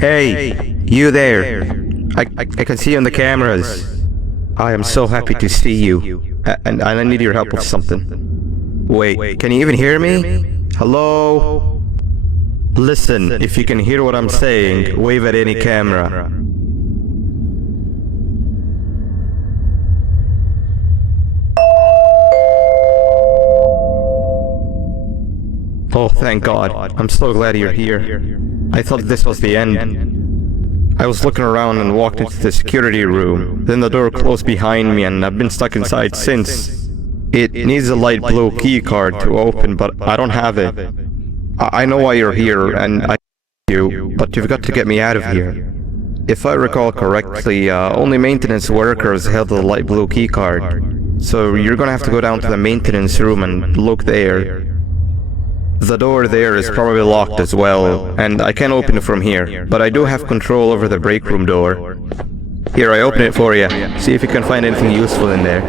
Hey, you there. I can see you on the cameras. I am so happy to see you. And I need your help with something. Wait, can you even hear me? Hello? Listen, if you can hear what I'm saying, wave at any camera. Oh, thank God. I'm so glad you're here. I thought this was the end. I was looking around and walked into the security room. Then the door closed behind me and I've been stuck inside since. It needs a light blue key card to open, but I don't have it. I know why you're here and I you, but you've got to get me out of here. If I recall correctly, only maintenance workers held the light blue key card. So you're gonna have to go down to the maintenance room and look there. The door there is probably locked as well, and I can't open it from here, but I do have control over the break room door. Here, I open it for you. See if you can find anything useful in there.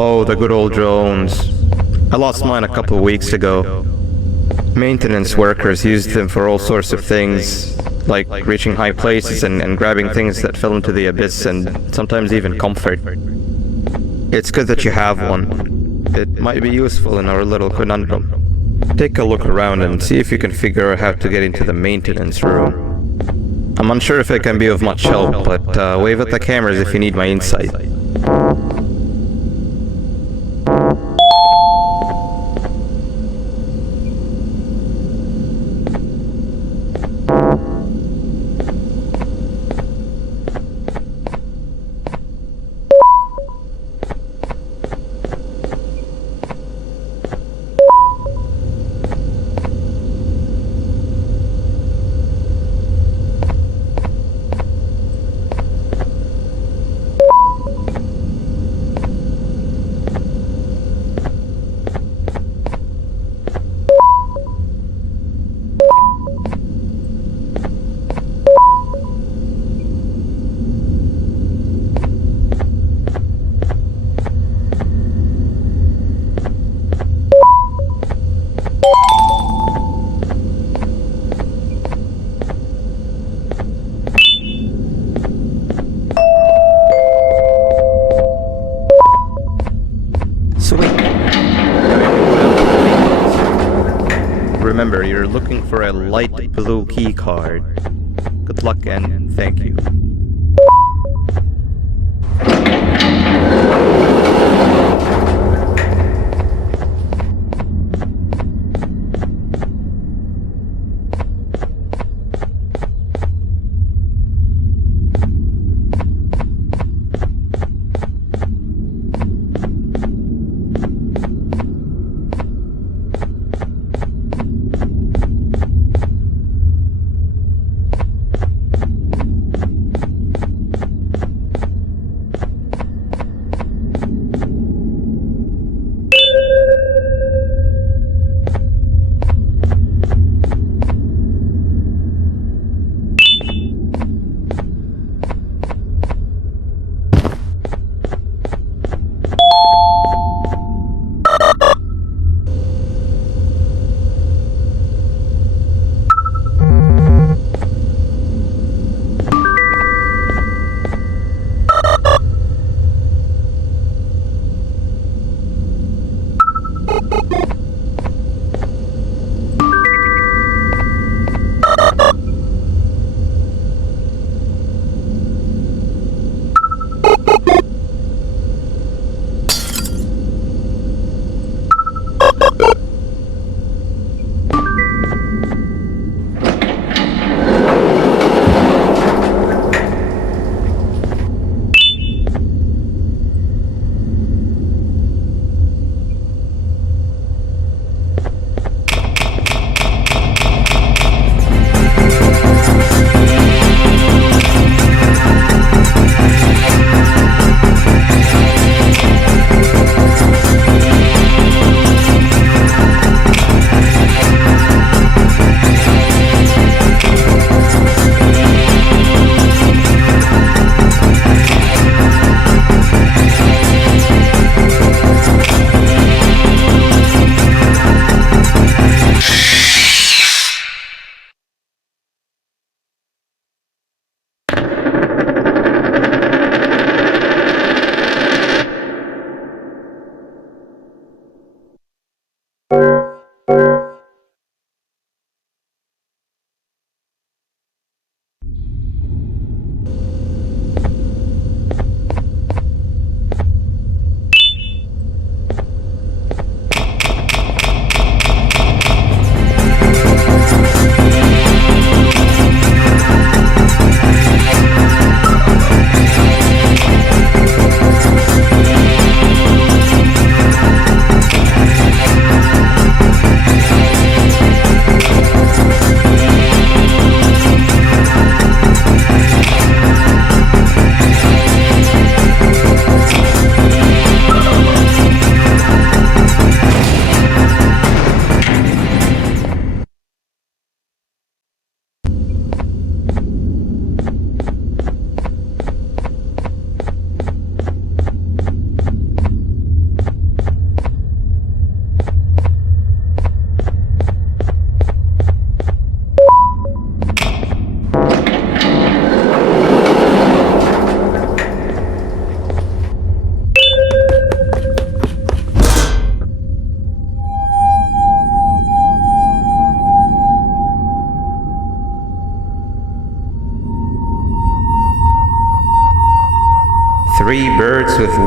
Oh, the good old drones. I lost mine a couple of weeks ago. Maintenance workers used them for all sorts of things, like reaching high places and grabbing things that fell into the abyss, and sometimes even comfort. It's good that you have one. It might be useful in our little conundrum. Take a look around and see if you can figure out how to get into the maintenance room. I'm unsure if it can be of much help, but wave at the cameras if you need my insight. Remember, you're looking for a light blue key card. Good luck and thank you.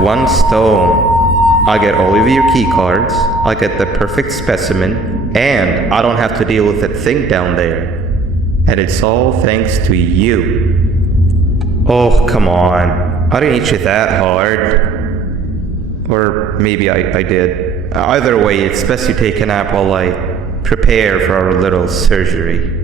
one stone. I get all of your key cards, I get the perfect specimen, and I don't have to deal with that thing down there. And it's all thanks to you. Oh, come on. I didn't hit you that hard. Or maybe I did. Either way, it's best you take a nap while I prepare for our little surgery.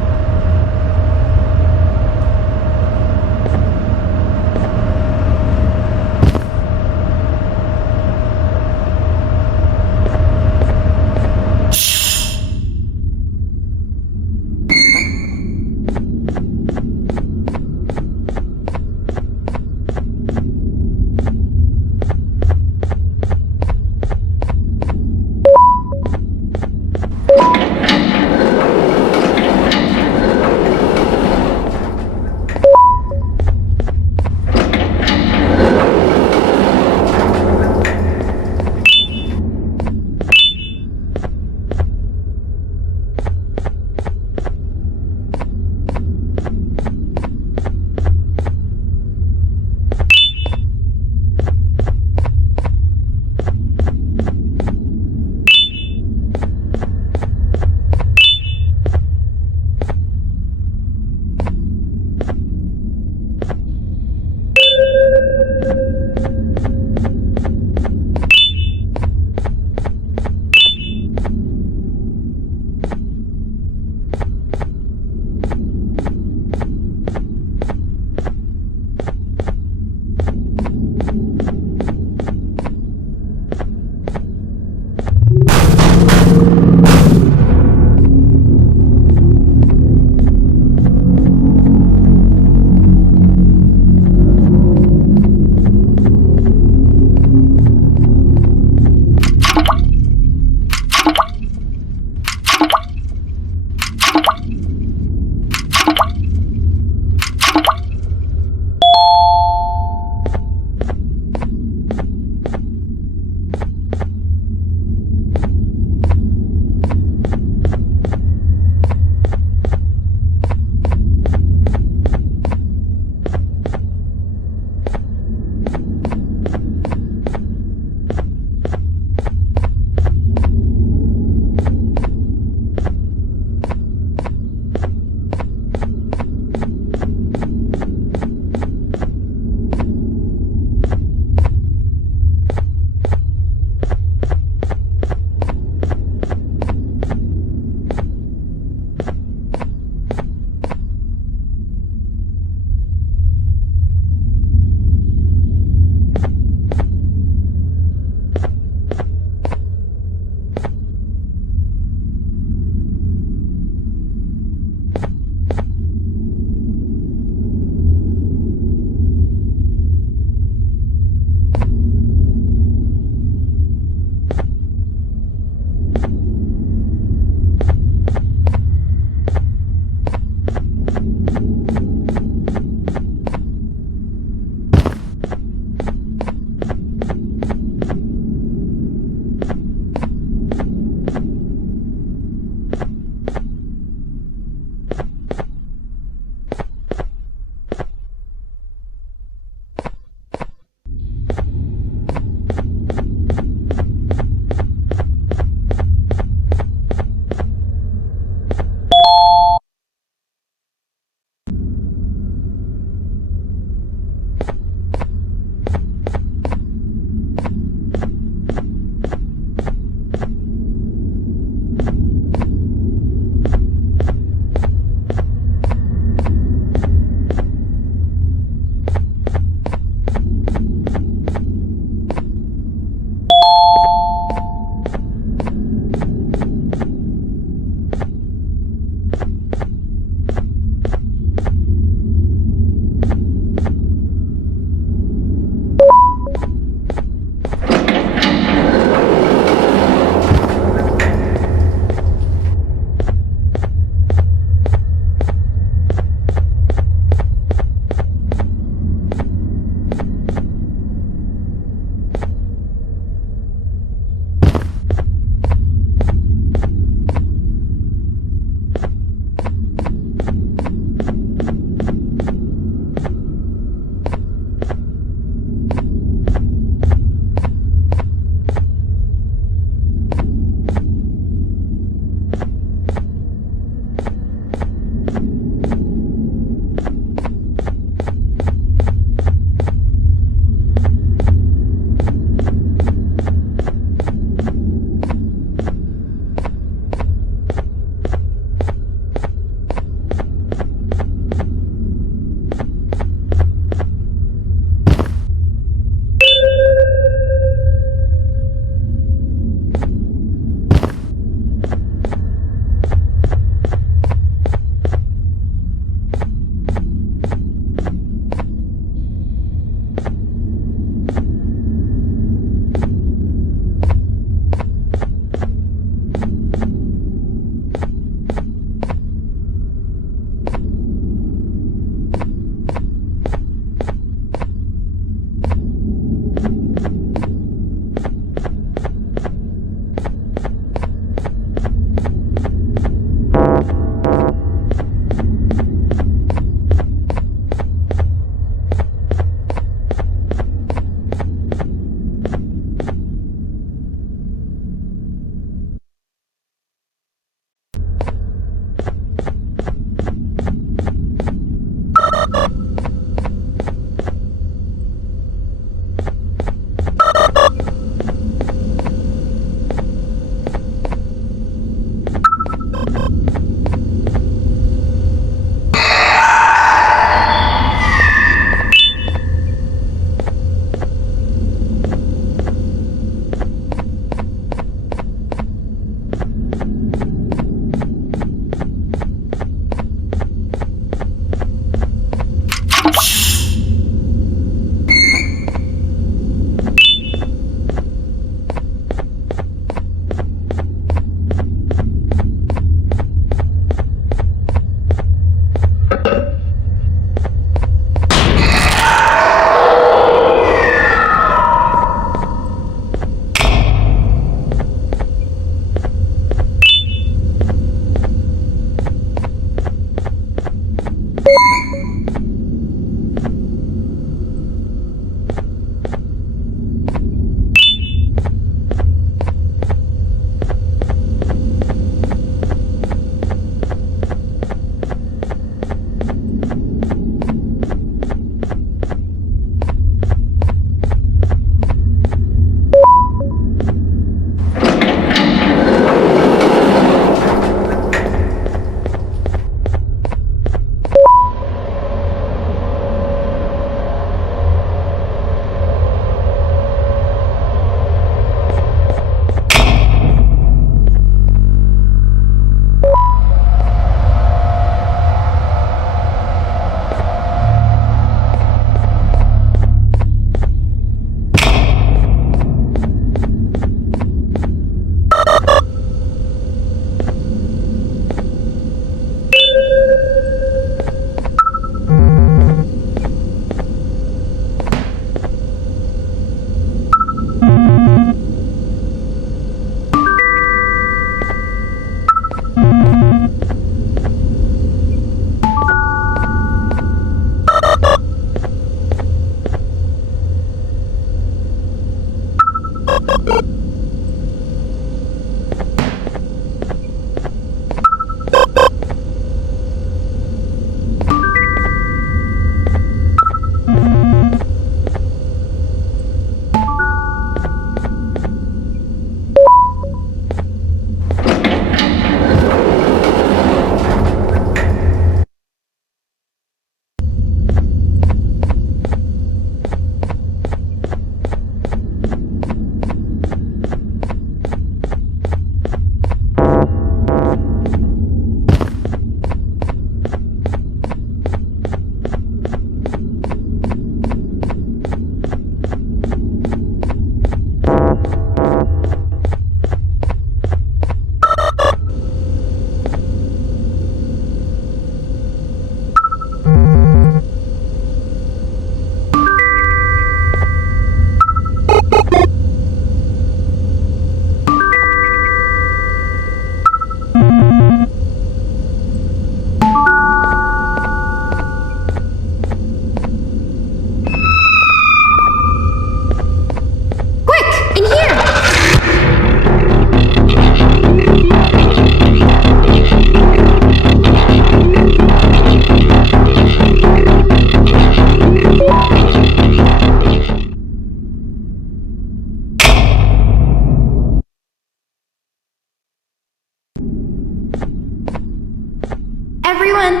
everyone!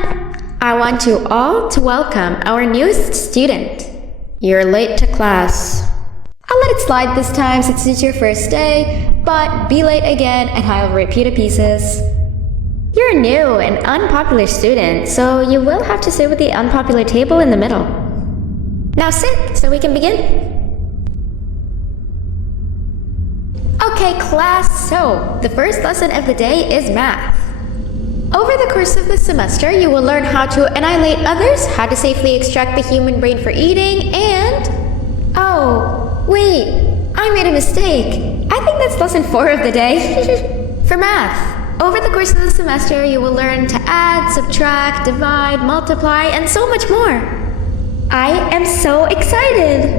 I want you all to welcome our newest student. You're late to class. I'll let it slide this time since it's your first day, but be late again and I'll repeat the pieces. You're a new and unpopular student, so you will have to sit with the unpopular table in the middle. Now sit so we can begin. Okay, class, so the first lesson of the day is math. Over the course of the semester, you will learn how to annihilate others, how to safely extract the human brain for eating, and... Oh, wait, I made a mistake. I think that's lesson 4 of the day. For math, over the course of the semester, you will learn to add, subtract, divide, multiply, and so much more. I am so excited!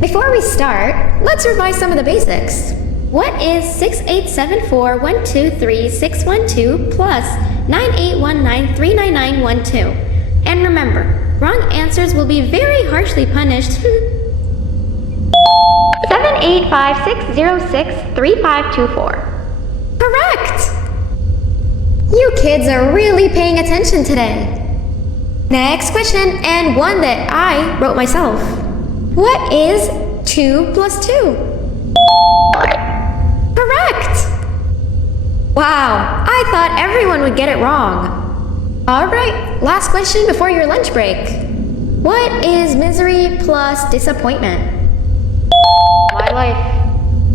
Before we start, let's revise some of the basics. What is 6874123612 plus 9819399912? And remember, wrong answers will be very harshly punished. 785-606-3524. Correct! You kids are really paying attention today. Next question, and one that I wrote myself. What is 2 plus 2? Correct! Wow, I thought everyone would get it wrong. Alright, last question before your lunch break. What is misery plus disappointment? My life.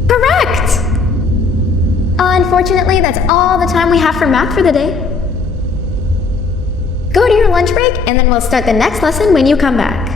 Correct! Unfortunately, that's all the time we have for math for the day. Go to your lunch break, and then we'll start the next lesson when you come back.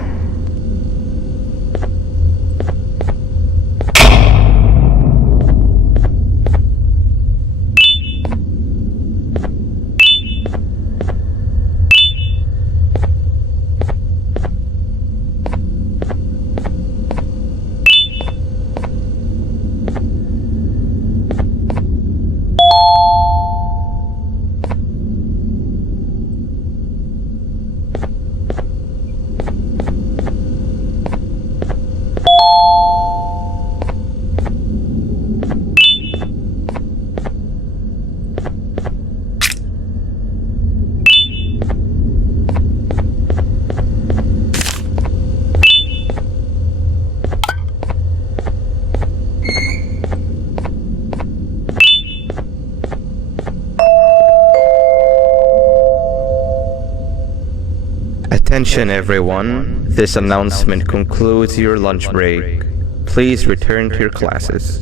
Attention everyone, this announcement concludes your lunch break. Please return to your classes.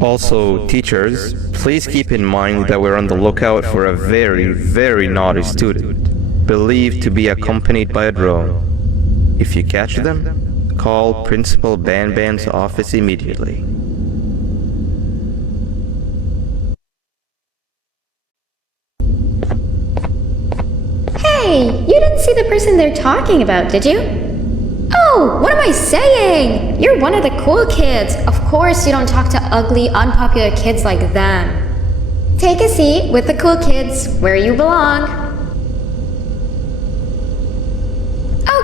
Also, teachers, please keep in mind that we're on the lookout for a very naughty student, believed to be accompanied by a drone. If you catch them, call Principal Banban's office immediately. Hey, you didn't see the person they're talking about, did you? Oh, what am I saying? You're one of the cool kids. Of course you don't talk to ugly, unpopular kids like them. Take a seat with the cool kids where you belong.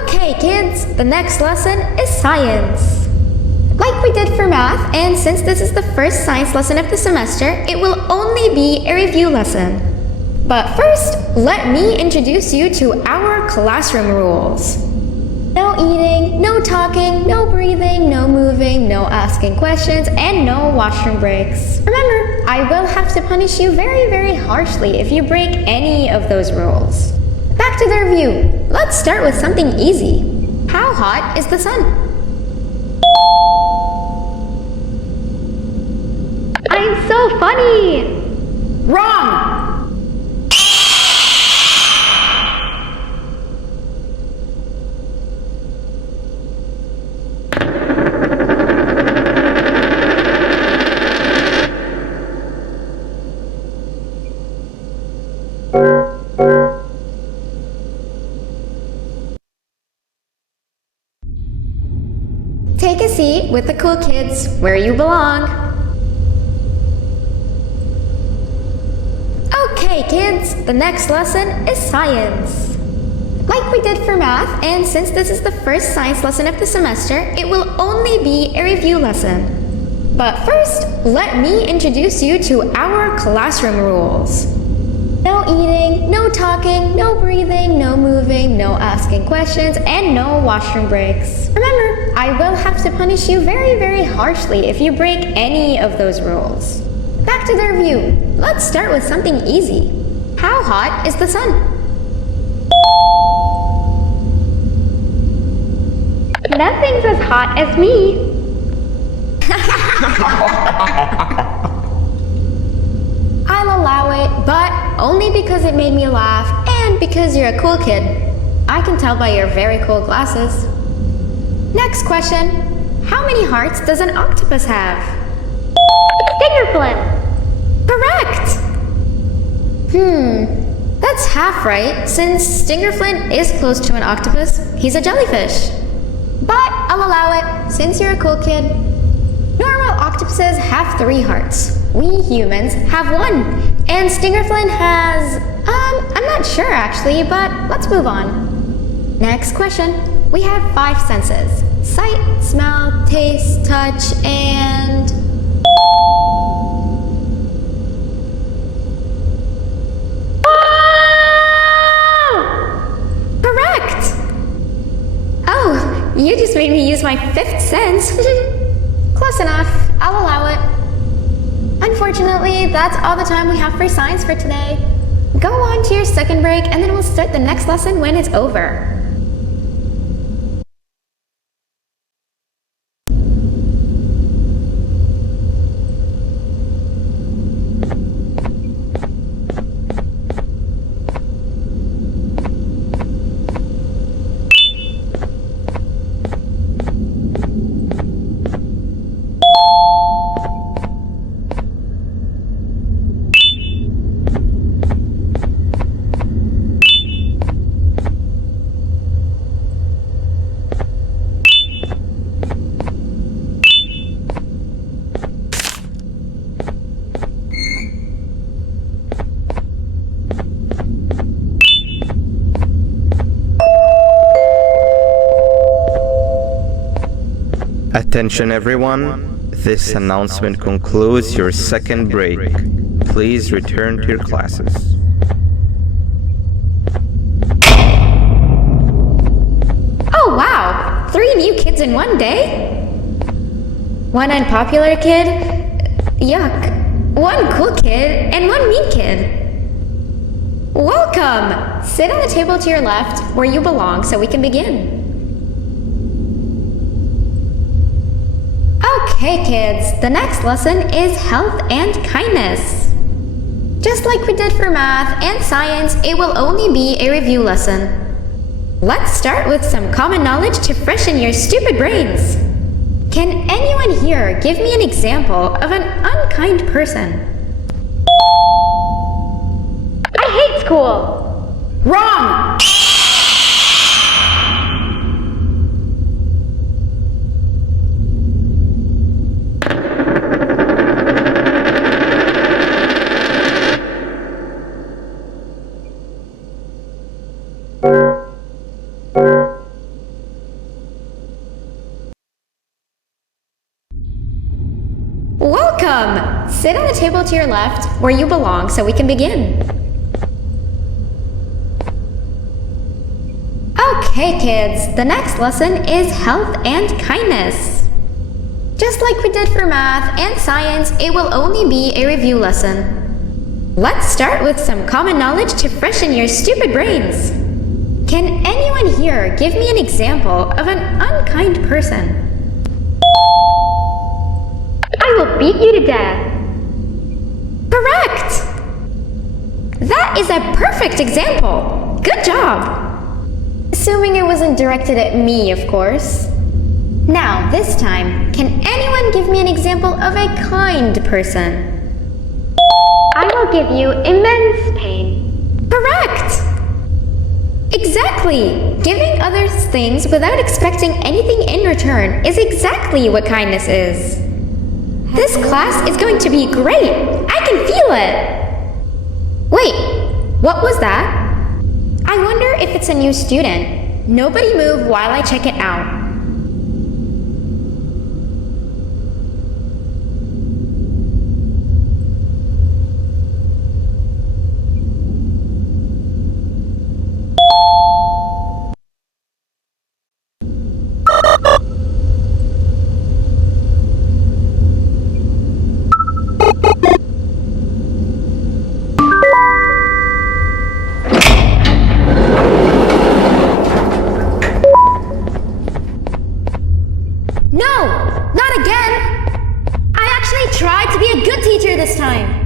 Okay, kids, the next lesson is science. Like we did for math, and since this is the first science lesson of the semester, it will only be a review lesson. But first, let me introduce you to our classroom rules. No eating, no talking, no breathing, no moving, no asking questions, and no washroom breaks. Remember, I will have to punish you very harshly if you break any of those rules. Back to the review. Let's start with something easy. How hot is the sun? I'm so funny! Wrong! Take a seat with the cool kids where you belong. Okay, kids, the next lesson is science. Like we did for math, and since this is the first science lesson of the semester, it will only be a review lesson. But first, let me introduce you to our classroom rules. No eating, no talking, no breathing, no moving, no asking questions, and no washroom breaks. Remember, I will have to punish you very, very harshly if you break any of those rules. Back to the review. Let's start with something easy. How hot is the sun? Nothing's as hot as me. I'll allow it, but only because it made me laugh and because you're a cool kid. I can tell by your very cool glasses. Next question. How many hearts does an octopus have? Stingerflint. Correct! That's half right, since Stingerflint is close to an octopus. He's a jellyfish. But I'll allow it, since you're a cool kid. Normal octopuses have 3 hearts. We humans have 1. And Stingerflint has... I'm not sure actually, but let's move on. Next question. We have 5 senses. Sight, smell, taste, touch, and... Correct! Oh, you just made me use my 5th sense. Close enough. I'll allow it. Unfortunately, that's all the time we have for science for today. Go on to your second break, and then we'll start the next lesson when it's over. Attention everyone, this announcement concludes your second break. Please return to your classes. Oh wow! 3 new kids in one day? 1 unpopular kid? Yuck. 1 cool kid and 1 mean kid. Welcome! Sit on the table to your left where you belong so we can begin. Okay kids, the next lesson is health and kindness. Just like we did for math and science, it will only be a review lesson. Let's start with some common knowledge to freshen your stupid brains. Can anyone here give me an example of an unkind person? I hate school. Wrong! Welcome! Sit on the table to your left where you belong so we can begin. Okay kids, the next lesson is health and kindness. Just like we did for math and science, it will only be a review lesson. Let's start with some common knowledge to freshen your stupid brains. Can anyone here give me an example of an unkind person? I will beat you to death. Correct! That is a perfect example. Good job. Assuming it wasn't directed at me, of course. Now, this time, can anyone give me an example of a kind person? I will give you immense pain. Correct! Exactly! Giving others things without expecting anything in return is exactly what kindness is. This class is going to be great! I can feel it! Wait, what was that? I wonder if it's a new student. Nobody move while I check it out. this time.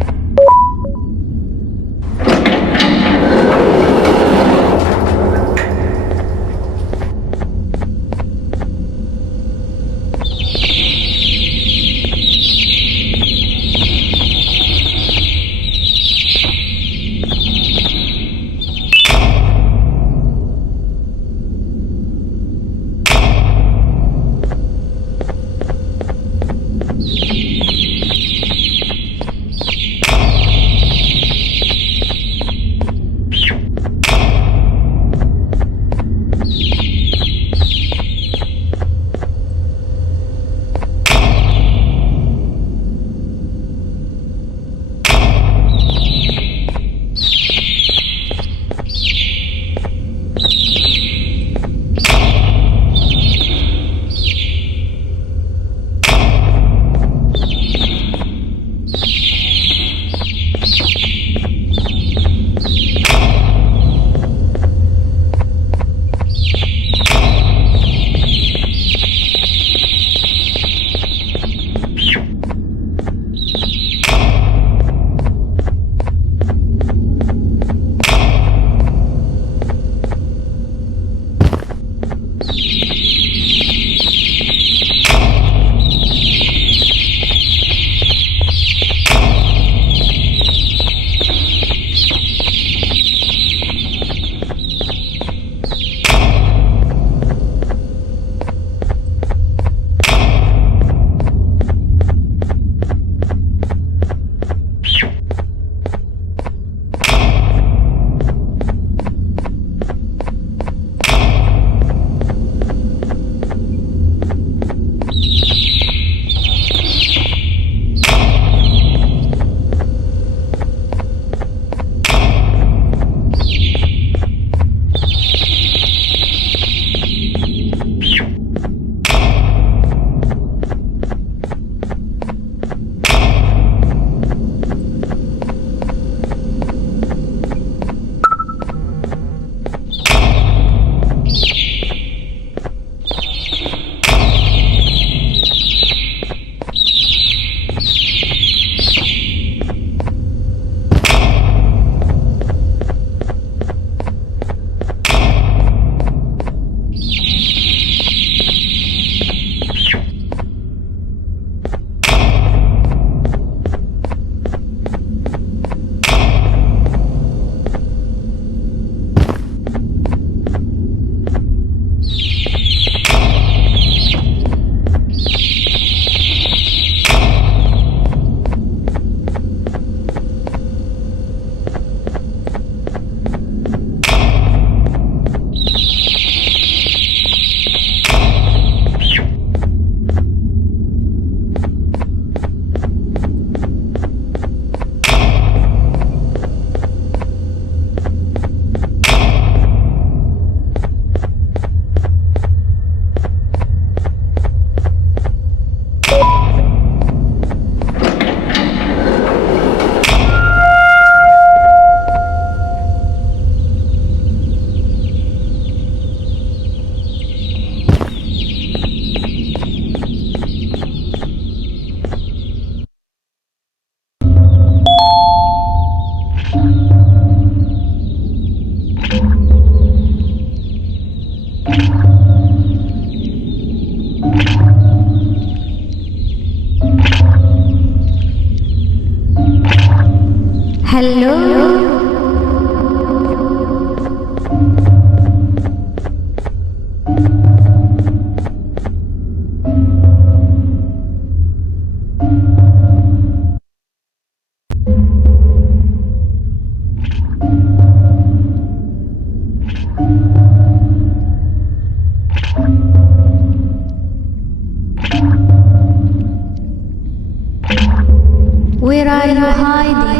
Hello? Where are you hiding?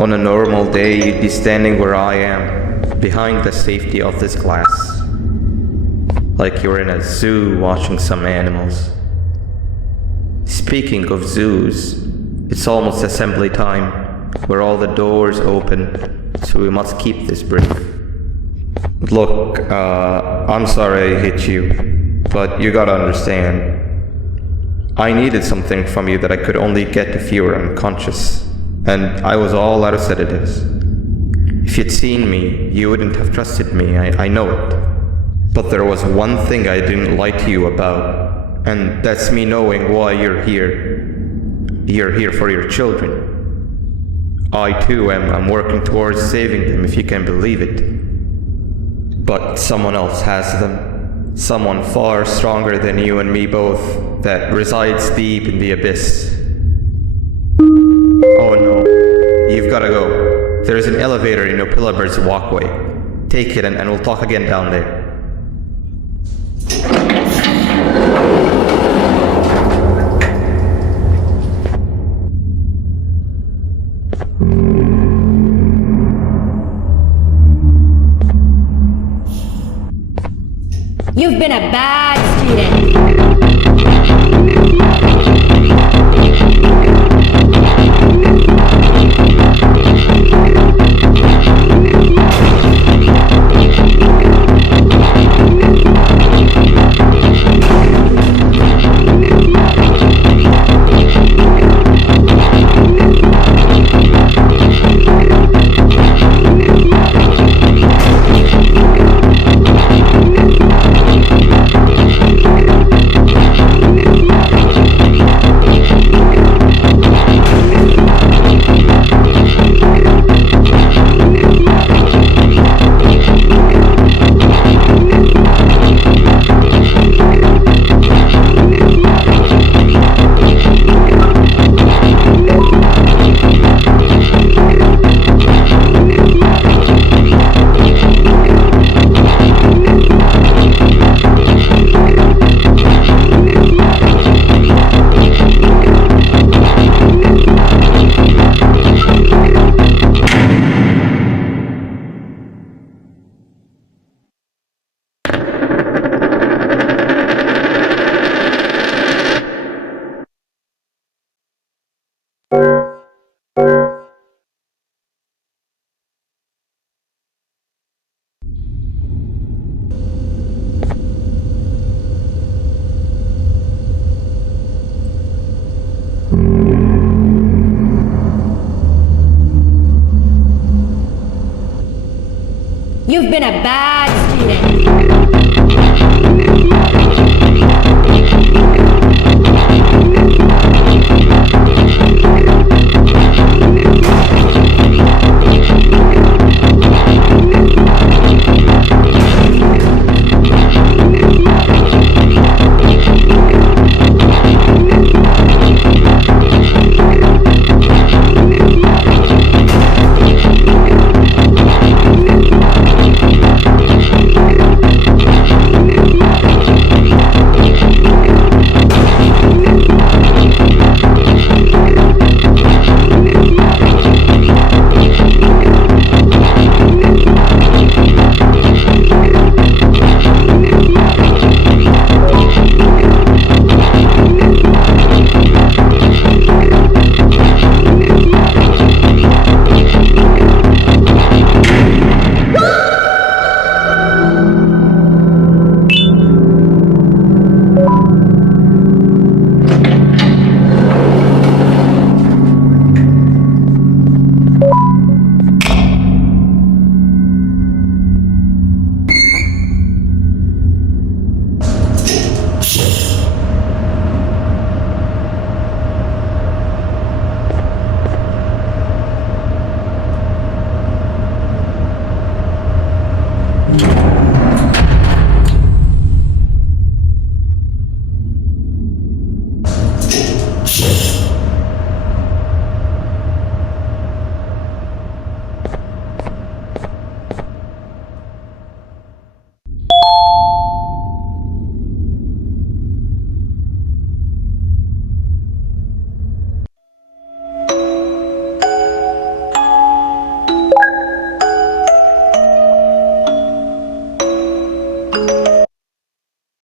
On a normal day, you'd be standing where I am, behind the safety of this glass. Like you're in a zoo watching some animals. Speaking of zoos, it's almost assembly time. Where all the doors open, so we must keep this brief. Look, I'm sorry I hit you, but you gotta understand. I needed something from you that I could only get if you were unconscious, and I was all out of sedatives. If you'd seen me, you wouldn't have trusted me, I know it. But there was one thing I didn't lie to you about, and that's me knowing why you're here. You're here for your children. I too am working towards saving them, if you can believe it. But someone else has them. Someone far stronger than you and me both, that resides deep in the abyss. Oh no, you've gotta go. There's an elevator in Opilibert's walkway. Take it and we'll talk again down there. You've been a bad student. You've been a bad